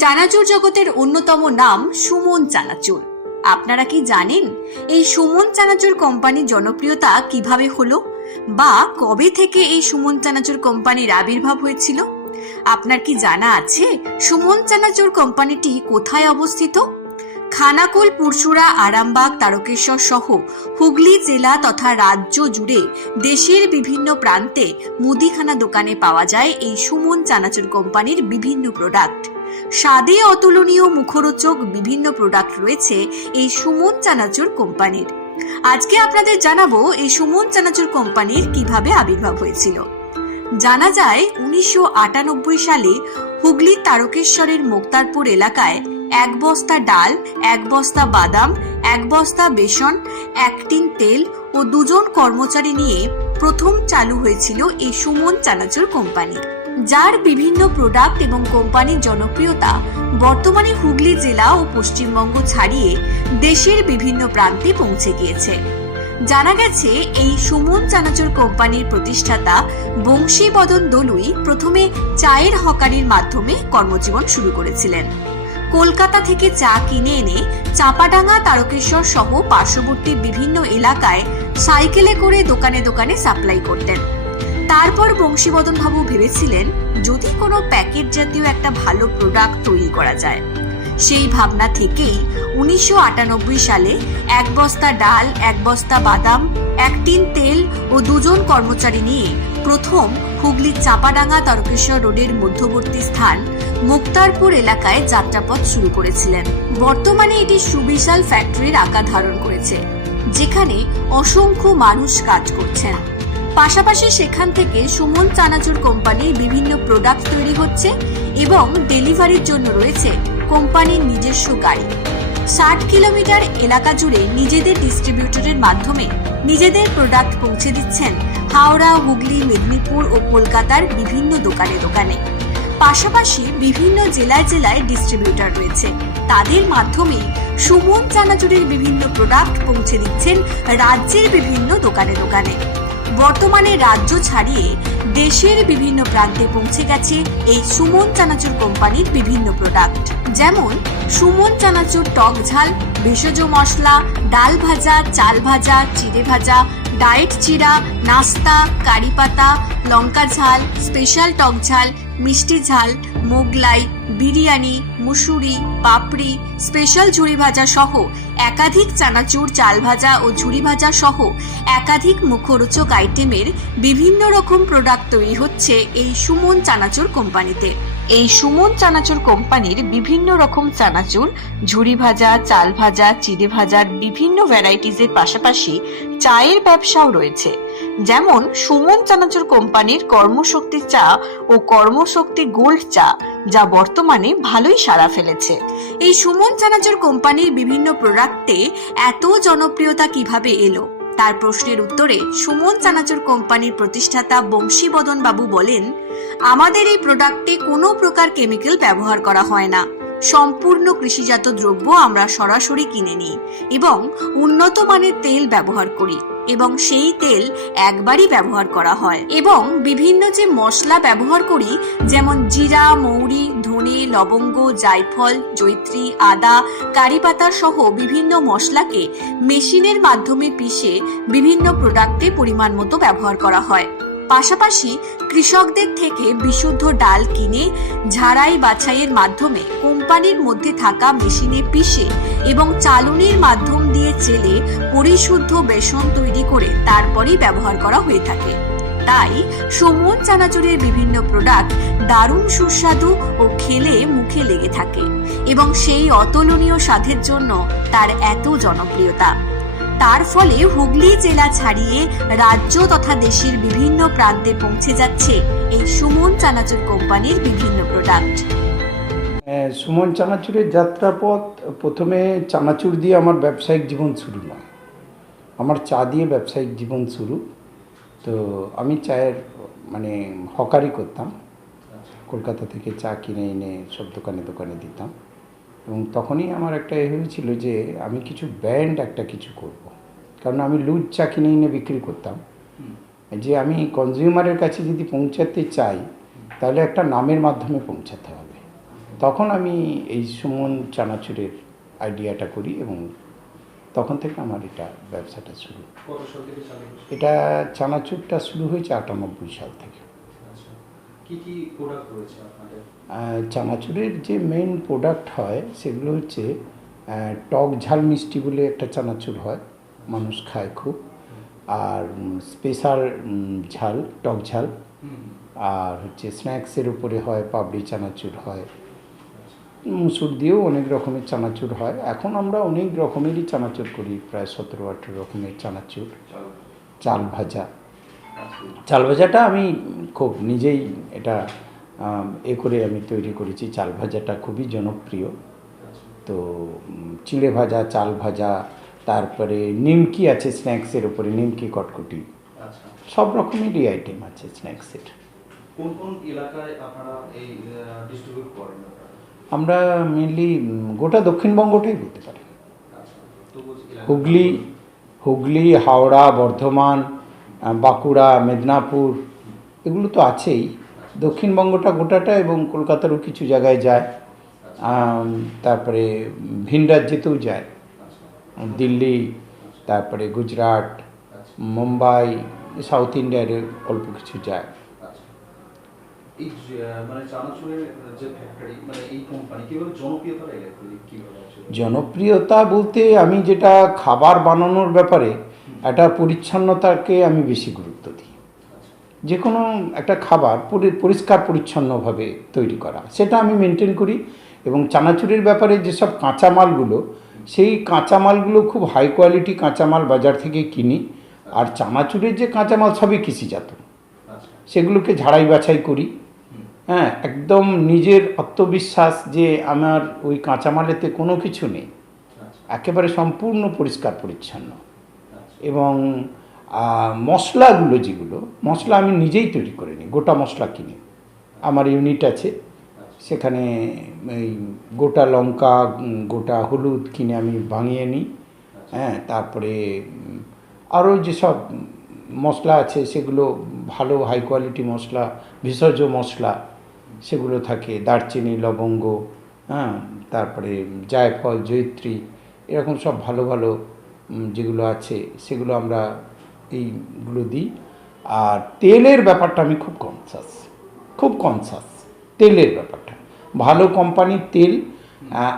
চানাচুর জগতের অন্যতম নাম সুমন চানাচুর। আপনারা কি জানেন এই সুমন চানাচুর কোম্পানির জনপ্রিয়তা কীভাবে হলো? বা কবে থেকে এই সুমন চানাচুর কোম্পানির আবির্ভাব হয়েছিল? আপনার কি জানা আছে সুমন চানাচুর কোম্পানিটি কোথায় অবস্থিত? খানাকুল পুরসুরা আরামবাগ, তারকেশ্বর সহ হুগলি জেলা তথা রাজ্য জুড়ে দেশের বিভিন্ন প্রান্তে মুদিখানা দোকানে পাওয়া যায় এই সুমন চানাচুর কোম্পানির বিভিন্ন প্রোডাক্ট স্বাদে অতুলনীয় মুখরোচক বিভিন্ন প্রোডাক্ট রয়েছে এই সুমন চানাচুর কোম্পানির। আজকে আপনাদের জানাব এই সুমন চানাচুর কোম্পানির কীভাবে আবির্ভাব হয়েছিল। জানা যায়, উনিশশো আটানব্বই সালে হুগলির তারকেশ্বরের মোক্তারপুর এলাকায় এক বস্তা ডাল, এক বস্তা বাদাম, এক বস্তা বেসন, এক টিন তেল ও দুজন কর্মচারী নিয়ে প্রথম চালু হয়েছিল এই সুমন চানাচুর কোম্পানি। যার বিভিন্ন প্রোডাক্ট এবং কোম্পানির জনপ্রিয়তা বর্তমানে হুগলি জেলা ও পশ্চিমবঙ্গ ছাড়িয়ে দেশের বিভিন্ন প্রান্তে পৌঁছে গিয়েছে। জানা গেছে, এই সুমন চানাচুর কোম্পানির প্রতিষ্ঠাতা বংশীবদন দলুই প্রথমে চায়ের হকারির মাধ্যমে কর্মজীবন শুরু করেছিলেন। কলকাতা থেকে চা কিনে এনে চাপাডাঙ্গা, তারকেশ্বর সহ পার্শ্ববর্তী বিভিন্ন এলাকায় সাইকেলে করে দোকানে দোকানে সাপ্লাই করতেন। তারপর বংশীবদন বাবু ভেবেছিলেন, যদি কোনো প্যাকেট জাতীয় একটা ভালো প্রোডাক্ট তৈরি করা যায়। সেই ভাবনা থেকেই উনিশশো আটানব্বই সালে এক বস্তা ডাল, এক বস্তা বাদাম, এক টিন তেল ও দুজন কর্মচারী নিয়ে প্রথম হুগলির চাপাডাঙ্গা তারকেশ্বর রোডের মধ্যবর্তী স্থান মুক্তারপুর এলাকায় যাত্রাপথ শুরু করেছিলেন। বর্তমানে এটি সুবিশাল ফ্যাক্টরির আকার ধারণ করেছে, যেখানে অসংখ্য মানুষ কাজ করছেন। পাশাপাশি সেখান থেকে সুমন চানাচুর কোম্পানির বিভিন্ন প্রোডাক্ট তৈরি হচ্ছে এবং ডেলিভারির জন্য রয়েছে কোম্পানির নিজস্ব গাড়ি। ষাট কিলোমিটার এলাকা জুড়ে নিজেদের ডিস্ট্রিবিউটরের মাধ্যমে নিজেদের প্রোডাক্ট পৌঁছে দিচ্ছেন হাওড়া, হুগলি, মেদিনীপুর ও কলকাতার বিভিন্ন দোকানে দোকানে। পাশাপাশি বিভিন্ন জেলায় জেলায় ডিস্ট্রিবিউটর রয়েছে। তাদের মাধ্যমে সুমন চানাচুরের বিভিন্ন প্রোডাক্ট পৌঁছে দিচ্ছেন রাজ্যের বিভিন্ন দোকানে দোকানে। বর্তমানে রাজ্য ছাড়িয়ে দেশের বিভিন্ন প্রান্তে পৌঁছে গেছে এই সুমন চানাচুর কোম্পানির বিভিন্ন প্রোডাক্ট যেমন, সুমন চানাচুর টক ঝাল, ভেষজ মশলা, ডাল ভাজা, চাল ভাজা, চিড়ে ভাজা, ডায়েট চিরা নাস্তা, কারি পাতা, লঙ্কা ঝাল স্পেশাল টক ঝাল, মিষ্টি ঝাল, মোগলাই, বিরিয়ানি মুসুরি, পাপড়ি স্পেশাল ঝুড়ি ভাজা সহ একাধিক চানাচুর, চাল ভাজা ও ঝুড়ি ভাজা সহ একাধিক মুখরোচক আইটেমের বিভিন্ন রকম প্রোডাক্ট তৈরি হচ্ছে এই সুমন চানাচুর কোম্পানিতে। এই সুমন চানাচুর কোম্পানির বিভিন্ন রকম চানাচুর ঝুড়ি ভাজা, চাল ভাজা, চিড়ে ভাজার বিভিন্ন ভ্যারাইটিজের পাশাপাশি চায়ের ব্যবসাও রয়েছে। যেমন সুমন চানাচুর কোম্পানির কর্মশক্তি চা ও কর্মশক্তি গোল্ড চা যা বর্তমানে ভালোই সাড়া ফেলেছে। এই সুমন চানাচুর কোম্পানির বিভিন্ন প্রোডাক্টে এত জনপ্রিয়তা কীভাবে এলো? তার প্রশ্নের উত্তরে সুমন চানাচুর কোম্পানির প্রতিষ্ঠাতা বংশীবদন বাবু বলেন, আমাদের এই প্রোডাক্টে কোনো প্রকার কেমিক্যাল ব্যবহার করা হয় না। সম্পূর্ণ কৃষিজাত দ্রব্য আমরা সরাসরি কিনে নিই এবং উন্নত মানের তেল ব্যবহার করি এবং সেই তেল একবারই ব্যবহার করা হয় এবং বিভিন্ন যে মশলা ব্যবহার করি, যেমন জিরা, মৌরি, ধনে, লবঙ্গ, জায়ফল, জৈত্রী, আদা, কারি পাতা সহ বিভিন্ন মশলাকে মেশিনের মাধ্যমে পিষে বিভিন্ন প্রোডাক্টে পরিমাণ মতো ব্যবহার করা হয়। পাশাপাশি কৃষকদের থেকে বিশুদ্ধ ডাল কিনে ঝাড়াই বাছাইয়ের মাধ্যমে কোম্পানির মধ্যে থাকা মেশিনে পিষে এবং চালনির মাধ্যম দিয়ে চেলে পরিশুদ্ধ বেসন তৈরি করে তারপরেই ব্যবহার করা হয়ে থাকে। তাই সুমন চানাচুরের বিভিন্ন প্রোডাক্ট দারুণ সুস্বাদু ও খেলে মুখে লেগে থাকে এবং সেই অতুলনীয় স্বাদের জন্য তার এত জনপ্রিয়তা। তার ফলে হুগলি জেলা ছাড়িয়ে রাজ্য তথা দেশের বিভিন্ন প্রান্তে পৌঁছে যাচ্ছে এই সুমন চানাচুর কোম্পানির বিভিন্ন প্রোডাক্ট সুমন চানাচুরের যাত্রাপথ, প্রথমে চানাচুর দিয়ে আমার ব্যবসায়িক জীবন শুরু নয় আমার চা দিয়ে ব্যবসায়িক জীবন শুরু। তো আমি চায়ের মানে হকারি করতাম। কলকাতা থেকে চা কিনে এনে সব দোকানে দোকানে দিতাম। এবং তখনই আমার একটা এ হয়েছিল যে আমি কিছু ব্র্যান্ড একটা কিছু করব। কারণ আমি লুজ চা কিনে এনে বিক্রি করতাম। যে আমি কনজিউমারের কাছে যদি পৌঁছাতে চাই তাহলে একটা নামের মাধ্যমে পৌঁছাতে হবে। তখন আমি এই সুমন চানাচুরের আইডিয়াটা করি এবং তখন থেকে আমার এটা ব্যবসাটা শুরু। এটা চানাচুরটা শুরু হয়েছে আটানব্বই সাল থেকে। কি কি প্রোডাক্ট রয়েছে আপনাদের? চানাচুরের যে মেইন প্রোডাক্ট হয় সেগুলো হচ্ছে টক ঝাল মিষ্টি বলে একটা চানাচুর হয় মানুষ খায় খুব। আর স্পেশাল ঝাল টক ঝাল। আর হচ্ছে স্ন্যাক্সের উপরে হয় পাপড়ি চানাচুর হয়। মুসুর দিয়েও অনেক রকমের চানাচুর হয়। এখন আমরা অনেক রকমেরই চানাচুর করি প্রায় সতেরো আঠেরো রকমের চানাচুর। চাল ভাজা। চাল ভাজাটা আমি খুব নিজেই এটা এ করে আমি তৈরি করেছি। চাল ভাজাটা খুবই জনপ্রিয়। তো চিড়ে ভাজা চাল ভাজা তারপরে নিমকি আছে স্ন্যাক্সের উপরে নিমকি কটকটি। আচ্ছা। সব রকমেরই আইটেম আছে স্ন্যাক্সের। কোন কোন এলাকায় আপনারা এই ডিস্ট্রিবিউট করেন আমরা মেনলি গোটা দক্ষিণবঙ্গটাই বলতে পারি। আচ্ছা। হুগলি হুগলি হাওড়া বর্ধমান বাঁকুড়া মেদিনীপুর এগুলো তো আছেই। দক্ষিণবঙ্গটা গোটাটা এবং কলকাতারও কিছু জায়গায় যায়। তারপরে ভিন রাজ্যেতেও যায়। দিল্লি তারপরে গুজরাট মুম্বাই সাউথ ইন্ডিয়ার অল্প কিছু যায়। মানে মানে জনপ্রিয়তা বলতে আমি যেটা খাবার বানানোর ব্যাপারে একটা পরিচ্ছন্নতাকে আমি বেশি গুরুত্ব দিই। যে কোনো একটা খাবার পরি- পরিষ্কার, পরিচ্ছন্নভাবে তৈরি করা, সেটা আমি মেনটেন করি এবং চানাচুরির ব্যাপারে যেসব কাঁচামালগুলো, সেই কাঁচামালগুলো খুব হাই কোয়ালিটি কাঁচামাল বাজার থেকে কিনি আর চানাচুরের যে কাঁচামাল সবই কৃষিজাত। সেগুলোকে ঝাড়াই বাছাই করি। হ্যাঁ একদম নিজের আত্মবিশ্বাস যে আমার ওই কাঁচামালেতে কোনো কিছু নেই। একেবারে সম্পূর্ণ পরিষ্কার, পরিচ্ছন্ন। এবং মশলাগুলো যেগুলো, মশলা আমি নিজেই তৈরি করে নিই, গোটা মশলা কিনি। আমার ইউনিট আছে, সেখানে এই গোটা লঙ্কা গোটা হলুদ কিনে আমি ভাঙিয়ে নিই হ্যাঁ তারপরে আরও যেসব মশলা আছে, সেগুলো ভালো হাই কোয়ালিটি মশলা, ভেষজ মশলা, সেগুলো থাকে, দারচিনি, লবঙ্গ হ্যাঁ তারপরে জায়ফল, জয়িত্রী, এরকম সব ভালো ভালো যেগুলো আছে সেগুলো আমরা এইগুলো দিই। আর তেলের ব্যাপারটা আমি খুব কনসাস খুব কনসাস তেলের ব্যাপারটা। ভালো কোম্পানির তেল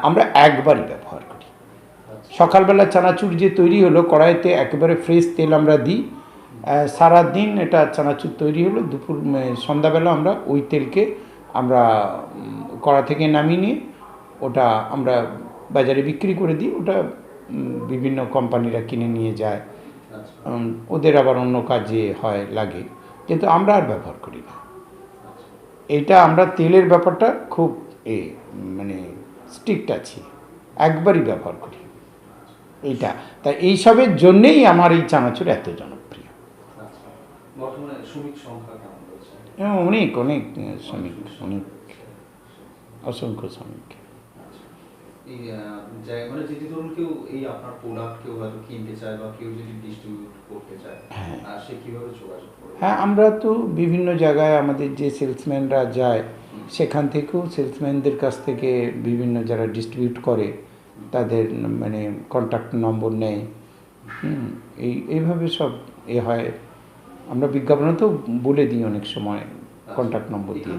আমরা একবারই ব্যবহার করি। সকালবেলা চানাচুর যে তৈরি হলো কড়াইতে একেবারে ফ্রেশ তেল আমরা দিই। সারাদিন এটা চানাচুর তৈরি হলো দুপুর সন্ধ্যাবেলা আমরা ওই তেলকে আমরা কড়া থেকে নামিয়ে নিয়ে ওটা আমরা বাজারে বিক্রি করে দিই। ওটা বিভিন্ন কোম্পানিরা কিনে নিয়ে যায়। ওদের আবার অন্য কাজে হয় লাগে। কিন্তু আমরা আর ব্যবহার করি না। এটা আমরা তেলের ব্যাপারটা খুব এ মানে স্ট্রিক্ট আছি। একবারই ব্যবহার করি। এইটা। তা এইসবের জন্যেই আমার এই চানাচুর এত জনপ্রিয়। অনেক অনেক শ্রমিক অনেক। অসংখ্য শ্রমিক। মানে যদি ধরুন কেউ এই আপনার প্রোডাক্ট কেউ হয়তো কিনতে চায় বা কেউ যদি ডিস্ট্রিবিউট করতে চায় হ্যাঁ। সে কীভাবে যোগাযোগ করবে? হ্যাঁ আমরা তো বিভিন্ন জায়গায় আমাদের যে সেলসম্যানরা যায় সেখান থেকেও সেলসম্যানদের কাছ থেকে বিভিন্ন যারা ডিস্ট্রিবিউট করে তাদের মানে কন্ট্যাক্ট নম্বর নেয়। এই এইভাবে সব এ হয়। আমরা বিজ্ঞাপনে তো বলে দিই অনেক সময় কন্ট্যাক্ট নম্বর এখান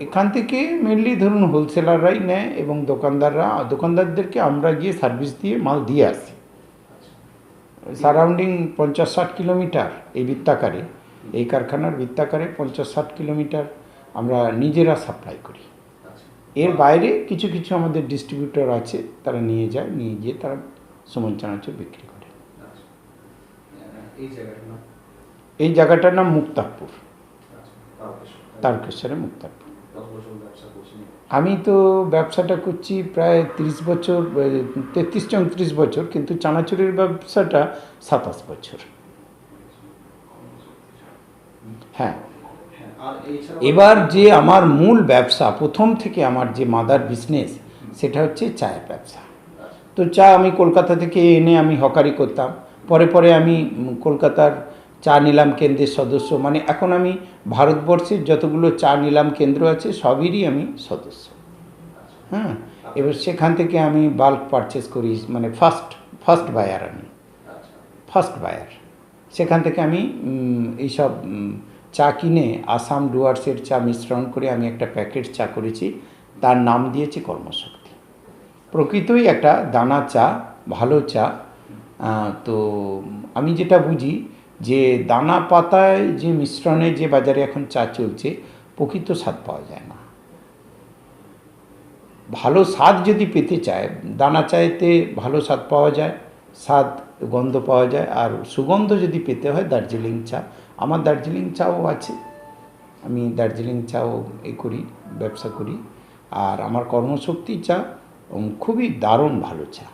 এখান থেকে মেনলি ধরুন হোলসেলাররাই নেয় এবং দোকানদাররা দোকানদারদেরকে আমরা গিয়ে সার্ভিস দিয়ে মাল দিয়ে আসি। সারাউন্ডিং পঞ্চাশ ষাট কিলোমিটার এই বৃত্তাকারে এই কারখানার বৃত্তাকারে পঞ্চাশ ষাট কিলোমিটার আমরা নিজেরা সাপ্লাই করি। আচ্ছা। এর বাইরে কিছু কিছু আমাদের ডিস্ট্রিবিউটর আছে তারা নিয়ে যায় নিয়ে গিয়ে তারা সুমন চানাচুর বিক্রি করে। আচ্ছা। এই জায়গাটার নাম? এই তারকেশ্বর মুক্তারপুর আমি তো ব্যবসাটা করছি প্রায় তিরিশ বছর তেত্রিশ চৌত্রিশ বছর কিন্তু চানাচুরের ব্যবসাটা সাতাশ বছর। হ্যাঁ। হ্যাঁ এবার যে আমার মূল ব্যবসা প্রথম থেকে আমার যে মাদার বিজনেস সেটা হচ্ছে চায়ের ব্যবসা। তো চা আমি কলকাতা থেকে এনে আমি হকারি করতাম। পরে পরে আমি কলকাতার চা নিলাম কেন্দ্রের সদস্য। মানে এখন আমি ভারতবর্ষের যতগুলো চা নিলাম কেন্দ্র আছে, সবেরই আমি সদস্য। হ্যাঁ এবার সেখান থেকে আমি বাল্ক পারচেস করি মানে ফার্স্ট ফার্স্ট বায়ার আমি। ফার্স্ট বায়ার সেখান থেকে আমি এইসব চা কিনে আসাম ডুয়ার্সের চা মিশ্রণ করে আমি একটা প্যাকেট চা করেছি। তার নাম দিয়েছি কর্মশক্তি। প্রকৃতই একটা দানা চা, ভালো চা। তো আমি যেটা বুঝি যে দানা পাতায় যে মিশ্রণে যে বাজারে এখন চা চলছে, প্রকৃত স্বাদ পাওয়া যায় না। ভালো স্বাদ যদি পেতে চায়, দানা চাইতে ভালো স্বাদ পাওয়া যায়, স্বাদ, গন্ধ পাওয়া যায়, আর সুগন্ধ যদি পেতে হয় দার্জিলিং চা। আমার দার্জিলিং চাও আছে, আমি দার্জিলিং চাও এ করি, ব্যবসা করি, আর আমার কর্মশক্তি চা খুবই দারুণ ভালো চা।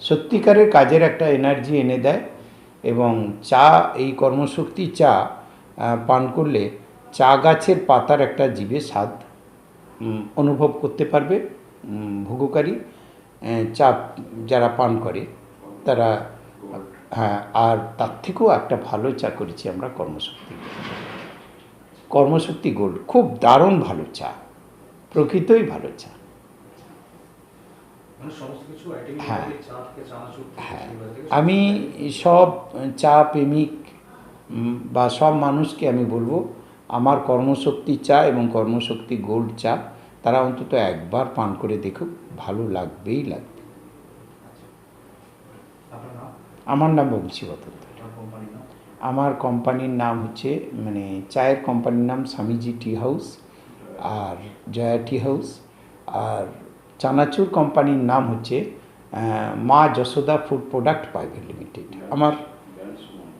সত্যিকারের কাজের একটা এনার্জি এনে দেয় এবং চা, এই কর্মশক্তি চা পান করলে চা গাছের পাতার একটা জীবে স্বাদ অনুভব করতে পারবে ভোগকারী চা যারা পান করে, তারা হ্যাঁ আর তার থেকেও একটা ভালো চা করেছি আমরা কর্মশক্তি। কর্মশক্তি গোল্ড, খুব দারুণ ভালো চা, প্রকৃতই ভালো চা মানে সমস্ত কিছু আইটেম হ্যাঁ। চানাচুর থেকে হ্যাঁ। আমি সব চা প্রেমিক বা সব মানুষকে আমি বলব আমার কর্মশক্তি চা এবং কর্মশক্তি গোল্ড চা তারা অন্তত একবার পান করে দেখুক ভালো লাগবেই লাগবে। আমার নাম নাম? আমার কোম্পানির নাম হচ্ছে মানে চায়ের কোম্পানির নাম স্বামীজি টি হাউস আর জয়া টি হাউস আর চানাচুর কোম্পানির নাম হচ্ছে Maa Jashoda food product private limited. আমার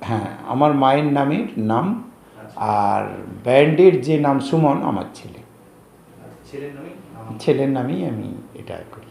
হ্যাঁ আমার মায়ের নামের নাম আর ব্র্যান্ডের যে নাম সুমন আমার ছেলে। ছেলের নামে ছেলের নামেই আমি এটা করি।